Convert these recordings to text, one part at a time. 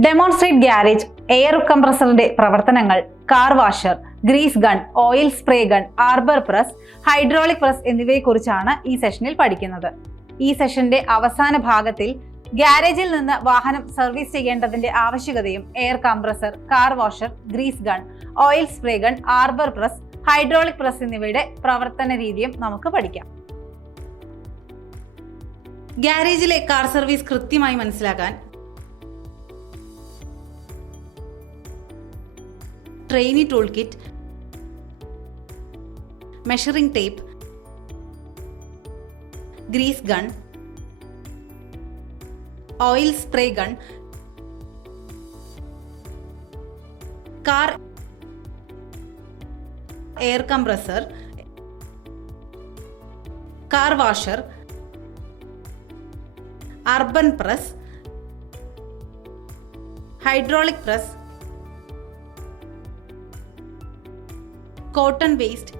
Demonstrate garage, air കംപ്രസറിന്റെ പ്രവർത്തനങ്ങൾ, car washer, grease gun, oil spray gun, arbor press, hydraulic press എന്നിവയെക്കുറിച്ചാണ് ഈ സെഷനിൽ പഠിക്കുന്നത്. ഈ സെഷന്റെ അവസാന ഭാഗത്തിൽ ഗ്യാരേജിൽ നിന്ന് വാഹനം സർവീസ് ചെയ്യേണ്ടതിന്റെ ആവശ്യകതയും air compressor, car washer, grease gun, oil spray gun, arbor press, hydraulic press എന്നിവയുടെ പ്രവർത്തന രീതിയും നമുക്ക് പഠിക്കാം. ഗ്യാരേജിലെ കാർ സർവീസ് കൃത്യമായി മനസ്സിലാക്കാൻ trainee tool kit, measuring tape, grease gun, oil spray gun, car air compressor, car washer, arbor press, hydraulic press, cotton waste,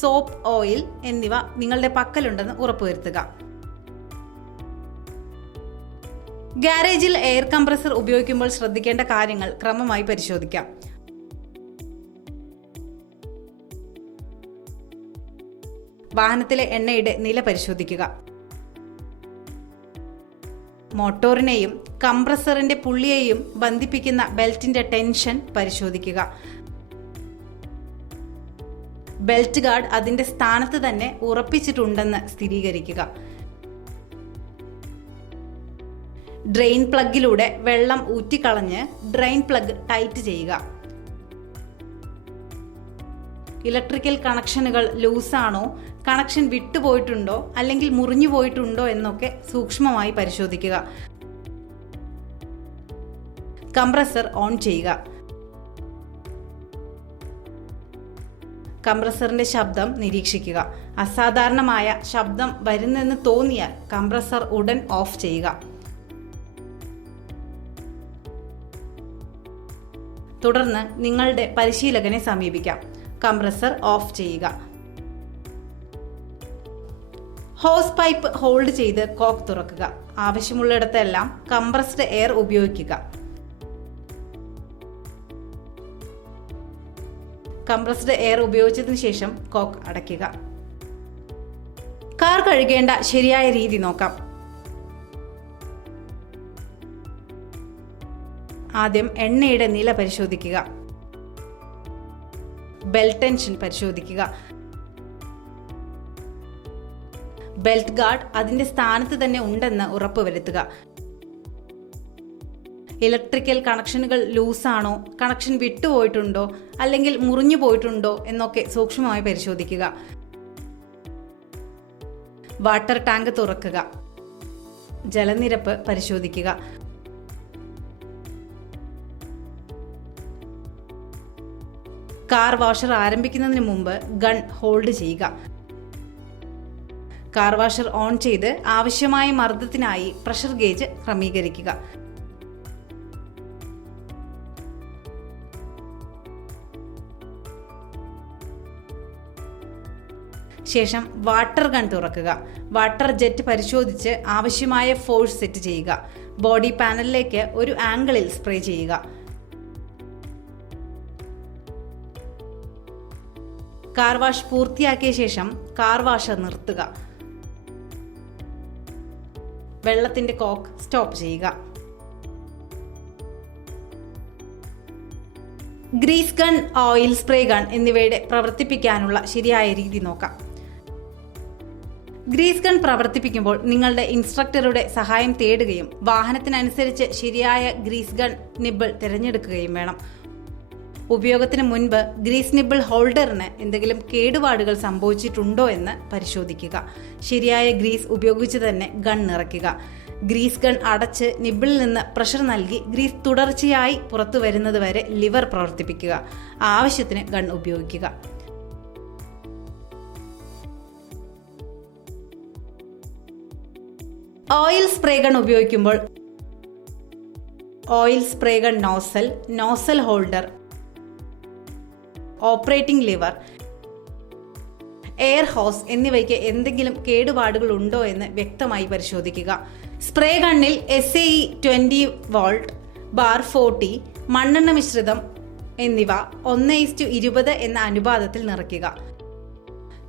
soap, oil എന്നിവ നിങ്ങളുടെ പക്കലുണ്ടെന്ന് ഉറപ്പുവരുത്തുക. ഗ്യാരേജിൽ എയർ കംപ്രസർ ഉപയോഗിക്കുമ്പോൾ ശ്രദ്ധിക്കേണ്ട കാര്യങ്ങൾ ക്രമമായി പരിശോധിക്കാം. വാഹനത്തിലെ എണ്ണയുടെ നില പരിശോധിക്കുക. മോട്ടോറിനെയും കംപ്രസറിന്റെ പുള്ളിയെയും ബന്ധിപ്പിക്കുന്ന ബെൽറ്റിന്റെ ടെൻഷൻ പരിശോധിക്കുക. ബെൽറ്റ് ഗാർഡ് അതിന്റെ സ്ഥാനത്ത് തന്നെ ഉറപ്പിച്ചിട്ടുണ്ടെന്ന് സ്ഥിരീകരിക്കുക. ഡ്രെയിൻ പ്ലഗിലൂടെ വെള്ളം ഊറ്റിക്കളഞ്ഞ് ഡ്രെയിൻ പ്ലഗ് ടൈറ്റ് ചെയ്യുക. ഇലക്ട്രിക്കൽ കണക്ഷനുകൾ ലൂസാണോ, കണക്ഷൻ വിട്ടുപോയിട്ടുണ്ടോ അല്ലെങ്കിൽ മുറിഞ്ഞു പോയിട്ടുണ്ടോ എന്നൊക്കെ സൂക്ഷ്മമായി പരിശോധിക്കുക. കംപ്രസർ ഓൺ ചെയ്യുക. കംപ്രസറിന്റെ ശബ്ദം നിരീക്ഷിക്കുക. അസാധാരണമായ ശബ്ദം വരുന്നെന്ന് തോന്നിയാൽ കംപ്രസർ ഉടൻ ഓഫ് ചെയ്യുക. തുടർന്ന് നിങ്ങളുടെ പരിശീലകനെ സമീപിക്കാം. കംപ്രസർ ഓഫ് ചെയ്യുക. ഹോസ് പൈപ്പ് ഹോൾഡ് ചെയ്ത് കോക്ക് തുറക്കുക. ആവശ്യമുള്ളിടത്തെല്ലാം കംപ്രസ്ഡ് എയർ ഉപയോഗിക്കുക. കംപ്രസ്ഡ് എയർ ഉപയോഗിച്ചതിന് ശേഷം കോക്ക് അടയ്ക്കുക. കാർ കഴുകേണ്ട ശരിയായ രീതി നോക്കാം. ആദ്യം എണ്ണയുടെ നില പരിശോധിക്കുക. ബെൽറ്റ് ടെൻഷൻ പരിശോധിക്കുക. ബെൽറ്റ് ഗാർഡ് അതിന്റെ സ്ഥാനത്ത് തന്നെ ഉണ്ടെന്ന് ഉറപ്പുവരുത്തുക. ഇലക്ട്രിക്കൽ കണക്ഷനുകൾ ലൂസാണോ, കണക്ഷൻ വിട്ടുപോയിട്ടുണ്ടോ അല്ലെങ്കിൽ മുറിഞ്ഞു പോയിട്ടുണ്ടോ എന്നൊക്കെ സൂക്ഷ്മമായി പരിശോധിക്കുക. വാട്ടർ ടാങ്ക് തുറക്കുക. ജലനിരപ്പ് പരിശോധിക്കുക. കാർ വാഷർ ആരംഭിക്കുന്നതിന് മുമ്പ് ഗൺ ഹോൾഡ് ചെയ്യുക. കാർ വാഷർ ഓൺ ചെയ്ത് ആവശ്യമായ മർദ്ദത്തിനായി പ്രഷർ ഗേജ് ക്രമീകരിക്കുക. ശേഷം വാട്ടർ ഗൺ തുറക്കുക. വാട്ടർ ജെറ്റ് പരിശോധിച്ച് ആവശ്യമായ ഫോഴ്സ് സെറ്റ് ചെയ്യുക. ബോഡി പാനലിലേക്ക് ഒരു ആംഗിളിൽ സ്പ്രേ ചെയ്യുക. കാർ വാഷ് പൂർത്തിയാക്കിയ ശേഷം കാർ വാഷർ നിർത്തുക. വെള്ളത്തിന്റെ കോക്ക് സ്റ്റോപ്പ് ചെയ്യുക. Grease gun, oil spray gun എന്നിവയുടെ പ്രവർത്തിപ്പിക്കാനുള്ള ശരിയായ രീതി നോക്കാം. ഗ്രീസ് ഗൺ പ്രവർത്തിപ്പിക്കുമ്പോൾ നിങ്ങളുടെ ഇൻസ്ട്രക്ടറുടെ സഹായം തേടുകയും വാഹനത്തിനനുസരിച്ച് ശരിയായ ഗ്രീസ് ഗൺ നിബിൾ തിരഞ്ഞെടുക്കുകയും വേണം. ഉപയോഗത്തിന് മുൻപ് ഗ്രീസ് നിബിൾ ഹോൾഡറിന് എന്തെങ്കിലും കേടുപാടുകൾ സംഭവിച്ചിട്ടുണ്ടോ എന്ന് പരിശോധിക്കുക. ശരിയായ ഗ്രീസ് ഉപയോഗിച്ച് തന്നെ ഗൺ നിറയ്ക്കുക. ഗ്രീസ് ഗൺ അടച്ച് നിബിളിൽ നിന്ന് പ്രഷർ നൽകി ഗ്രീസ് തുടർച്ചയായി പുറത്തു വരുന്നത് വരെ ലിവർ പ്രവർത്തിപ്പിക്കുക. ആവശ്യത്തിന് ഗൺ ഉപയോഗിക്കുക. ഓയിൽ സ്പ്രേ ഗൺ ഉപയോഗിക്കുമ്പോൾ oil spray gun nozzle, nozzle holder, operating lever, air hose എന്നിവയ്ക്ക് എന്തെങ്കിലും കേടുപാടുകൾ ഉണ്ടോ എന്ന് വ്യക്തമായി പരിശോധിക്കുക. സ്പ്രേ ഗണ്ണിൽ SAE 20 വോൾട്ട്, ബാർ 40, മണ്ണെണ്ണ മിശ്രിതം എന്നിവ 1:20 എന്ന അനുപാതത്തിൽ നിറയ്ക്കുക.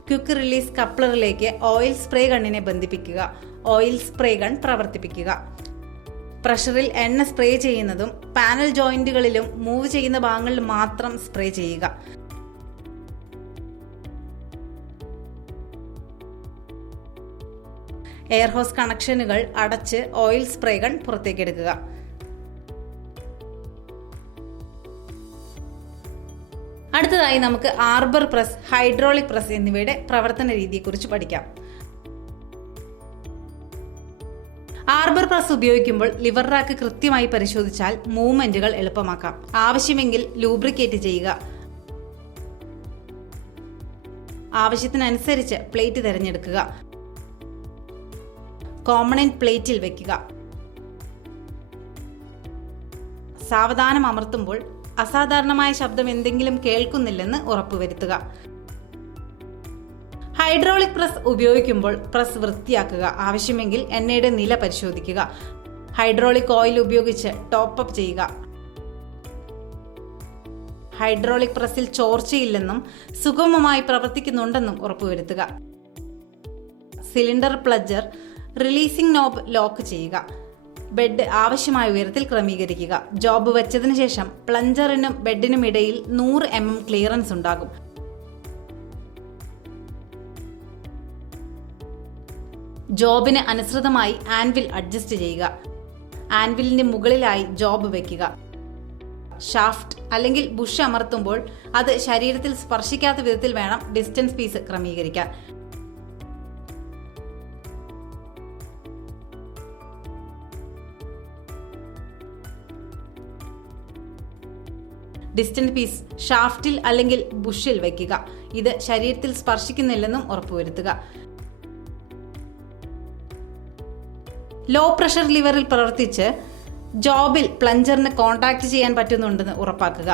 ക്വിക്ക് റിലീസ് കപ്ലറിലേക്ക് ഓയിൽ സ്പ്രേ ഗണ്ണിനെ ബന്ധിപ്പിക്കുക. ഓയിൽ സ്പ്രേ ഗൺ പ്രവർത്തിപ്പിക്കുക. പ്രഷറിൽ എണ്ണ സ്പ്രേ ചെയ്യുന്നതും പാനൽ ജോയിന്റുകളിലും മൂവ് ചെയ്യുന്ന ഭാഗങ്ങളിൽ മാത്രം സ്പ്രേ ചെയ്യുക. എയർ ഹോസ് കണക്ഷനുകൾ അടച്ച് ഓയിൽ സ്പ്രേ ഗൺ പുറത്തേക്കെടുക്കുക. അടുത്തതായി നമുക്ക് ആർബർ പ്രസ്, ഹൈഡ്രോളിക് പ്രസ് എന്നിവയുടെ പ്രവർത്തന രീതിയെക്കുറിച്ച് പഠിക്കാം. ആർബർ പ്രസ് ഉപയോഗിക്കുമ്പോൾ ലിവർ റാക്ക് കൃത്യമായി പരിശോധിച്ചാൽ മൂവ്മെന്റുകൾ എളുപ്പമാക്കാം. ആവശ്യമെങ്കിൽ ലൂബ്രിക്കേറ്റ് ചെയ്യുക. ആവശ്യത്തിനനുസരിച്ച് പ്ലേറ്റ് തിരഞ്ഞെടുക്കുക. കോമ്പണന്റ് പ്ലേറ്റിൽ വെക്കുക. സാവധാനം അമർത്തുമ്പോൾ അസാധാരണമായ ശബ്ദം എന്തെങ്കിലും കേൾക്കുന്നില്ലെന്ന് ഉറപ്പുവരുത്തുക. ഹൈഡ്രോളിക് പ്രസ് ഉപയോഗിക്കുമ്പോൾ പ്രസ് വൃത്തിയാക്കുക. ആവശ്യമെങ്കിൽ എണ്ണയുടെ നില പരിശോധിക്കുക. ഹൈഡ്രോളിക് ഓയിൽ ഉപയോഗിച്ച് ടോപ്പ് അപ്പ് ചെയ്യുക. ഹൈഡ്രോളിക് പ്രസിൽ ചോർച്ചയില്ലെന്നും സുഗമമായി പ്രവർത്തിക്കുന്നുണ്ടെന്നും ഉറപ്പുവരുത്തുക. സിലിണ്ടർ പ്ലജർ റിലീസിംഗ് നോബ് ലോക്ക് ചെയ്യുക. ബെഡ് ആവശ്യമായ ഉയരത്തിൽ ക്രമീകരിക്കുക. ജോബ് വെച്ചതിന് ശേഷം പ്ലഞ്ചറിനും ബെഡിനും ഇടയിൽ 100 mm ക്ലിയറൻസ് ഉണ്ടാകും. ജോബിന് അനുസൃതമായി ആൻവിൽ അഡ്ജസ്റ്റ് ചെയ്യുക. ആൻവിലിന്റെ മുകളിലായി ജോബ് വെക്കുക. ഷാഫ്റ്റ് അല്ലെങ്കിൽ ബുഷ് അമർത്തുമ്പോൾ അത് ശരീരത്തിൽ സ്പർശിക്കാത്ത വിധത്തിൽ വേണം ഡിസ്റ്റൻസ് പീസ് ക്രമീകരിക്കാൻ. ഡിസ്റ്റൻസ് പീസ് ഷാഫ്റ്റിൽ അല്ലെങ്കിൽ ബുഷിൽ വയ്ക്കുക. ഇത് ശരീരത്തിൽ സ്പർശിക്കുന്നില്ലെന്നും ഉറപ്പുവരുത്തുക. ലോ പ്രഷർ ലിവറിൽ പ്രവർത്തിച്ച് ജോബിൽ പ്ലഞ്ചറിന് കോൺടാക്ട് ചെയ്യാൻ പറ്റുന്നുണ്ടെന്ന് ഉറപ്പാക്കുക.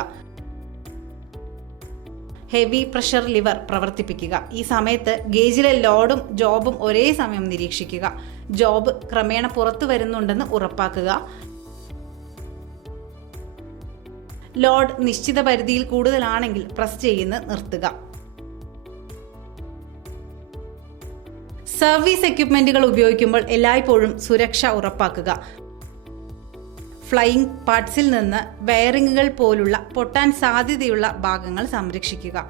ഹെവി പ്രഷർ ലിവർ പ്രവർത്തിപ്പിക്കുക. ഈ സമയത്ത് ഗേജിലെ ലോഡും ജോബും ഒരേ സമയം നിരീക്ഷിക്കുക. ജോബ് ക്രമേണ പുറത്തു വരുന്നുണ്ടെന്ന് ഉറപ്പാക്കുക. ലോഡ് നിശ്ചിത പരിധിയിൽ കൂടുതലാണെങ്കിൽ പ്രസ് ചെയ്യുന്നത് നിർത്തുക. സർവീസ് എക്യുപ്മെന്റുകൾ ഉപയോഗിക്കുമ്പോൾ എല്ലായ്പ്പോഴും സുരക്ഷ ഉറപ്പാക്കുക. ഫ്ലൈയിങ് പാർട്സിൽ നിന്ന് വയറിങ്ങുകൾ പോലുള്ള പൊട്ടാൻ സാധ്യതയുള്ള ഭാഗങ്ങൾ സംരക്ഷിക്കുക.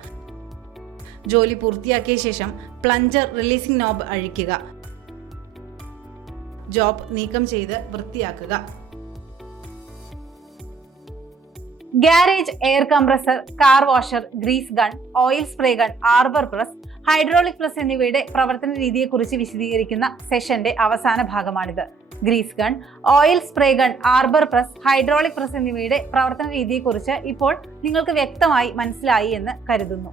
ജോലി പൂർത്തിയാക്കിയ ശേഷം പ്ലഞ്ചർ റിലീസിംഗ് നോബ് അഴിക്കുക. ജോബ് നീക്കം ചെയ്ത് വൃത്തിയാക്കുക. Garage, air compressor, car washer, grease gun, oil spray gun, arbor press, hydraulic press എന്നിവയുടെ പ്രവർത്തന രീതിയെക്കുറിച്ച് വിശദീകരിക്കുന്ന സെഷന്റെ അവസാന ഭാഗമാണിത്. Grease gun, oil spray gun, arbor press, hydraulic press എന്നിവയുടെ പ്രവർത്തന രീതിയെക്കുറിച്ച് ഇപ്പോൾ നിങ്ങൾക്ക് വ്യക്തമായി മനസ്സിലായി എന്ന് കരുതുന്നു.